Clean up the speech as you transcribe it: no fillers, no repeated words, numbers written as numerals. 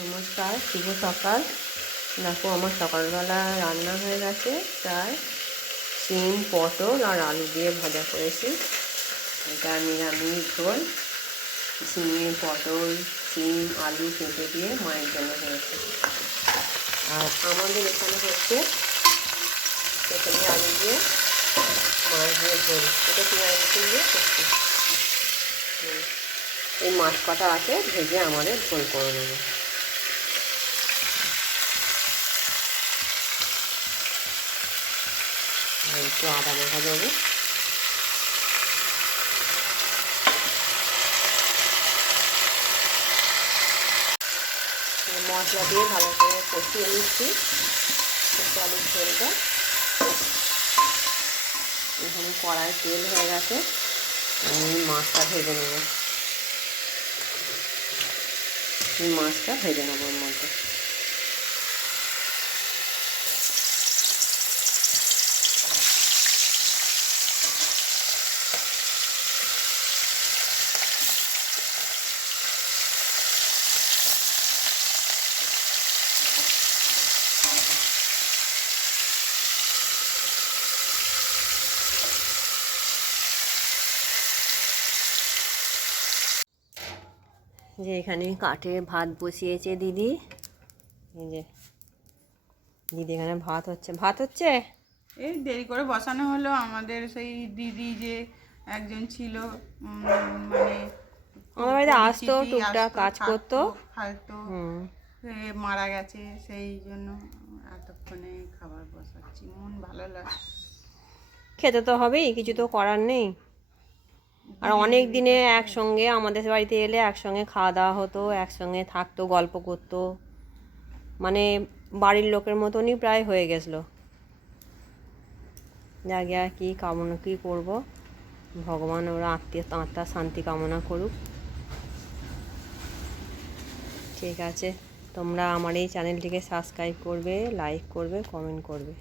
নমস্কার, শুভ সকাল। দেখো আমার সকালবেলা রান্না হয়ে গেছে। প্রায় শিম, পটল আর আলু দিয়ে ভাজা করেছি। এটা নিরামিষ ঝোল। শিমে পটল, শিম, আলু কেটে দিয়ে মায়ের জন্য হয়েছে। আর আমাদের এখানে হচ্ছে পেঁয়াজ আলু দিয়ে মাছ দিয়ে ঝোল। এটা পেঁয়াজ দিয়ে করছি। এই মাছ কটা আছে, ভেজে আমাদের ঝোল করে নেবো। একটু আদা বাটা দেবো। মশলা দিয়ে ভালো করে কষিয়ে নিচ্ছি আলুর ঝোলটা। এখানে কড়াই তেল হয়ে গেছে, আমি মাছটা ভেজে নেবো। মাছটা ভেজে নেবো ওর মধ্যে। যে এখানে কাঠে ভাত বসিয়েছে দিদি। এই যে দিদি এখানে ভাত হচ্ছে। এই দেরি করে বসানো হলো। আমাদের সেই দিদি যে একজন ছিল, মানে আমার বাড়িতে আসতো, টুকটাক কাজ করতো, খাইতো, মারা গেছে। সেই জন্য এতক্ষণে খাবার বসাচ্ছি, মন ভালো লাগে। খেতে তো হবেই, কিছু তো করার নেই। আর অনেক দিনে একসঙ্গে আমাদের বাড়িতে এলে একসঙ্গে খাওয়া দাওয়া হতো, একসঙ্গে থাকতো, গল্প করতো, মানে বাড়ির লোকের মতনই প্রায় হয়ে গেছিলো। যাকে আর কী করবো, ভগবান ওরা আত্মার শান্তি কামনা করুক। ঠিক আছে, তোমরা আমার এই চ্যানেলটিকে সাবস্ক্রাইব করবে, লাইক করবে, কমেন্ট করবে।